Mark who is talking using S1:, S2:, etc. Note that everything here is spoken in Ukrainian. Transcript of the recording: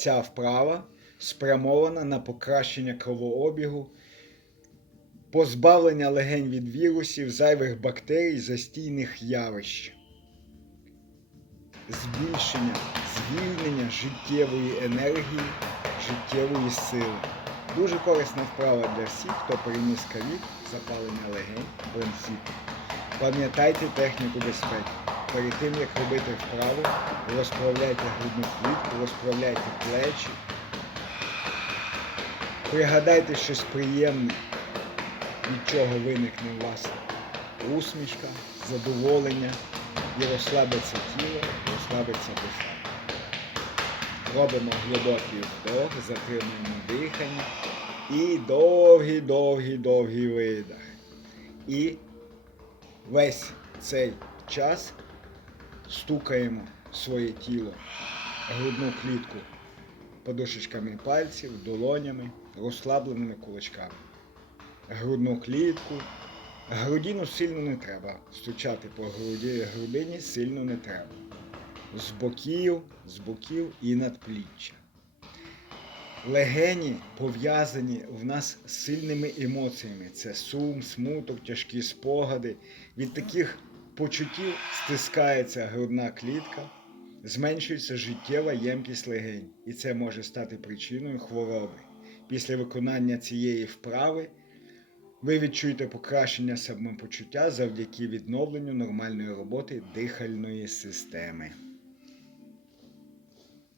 S1: Ця вправа спрямована на покращення кровообігу, позбавлення легень від вірусів, зайвих бактерій, застійних явищ, збільшення, звільнення життєвої енергії, життєвої сили. Дуже корисна вправа для всіх, хто переніс ковід, запалення легень, бронхіту. Пам'ятайте техніку безпеки. Перед тим, як робити вправу, розправляйте грудну клітку, розправляйте плечі. Пригадайте щось приємне, від чого виникне у вас усмішка, задоволення і розслабиться тіло, розслабиться душа. Робимо глибокий вдох, затримуємо дихання і довгий, довгий, довгий видих. І весь цей час стукаємо своє тіло, грудну клітку подушечками пальців, долонями, розслабленими кулачками. Грудну клітку. Грудину сильно не треба. Стучати по груді, грудині сильно не треба. З боків, з боків і надпліччя. Легені пов'язані в нас з сильними емоціями. Це сум, смуток, тяжкі спогади. Від таких почуттів стискається грудна клітка, зменшується життєва ємкість легень, і це може стати причиною хвороби. Після виконання цієї вправи ви відчуєте покращення самопочуття завдяки відновленню нормальної роботи дихальної системи.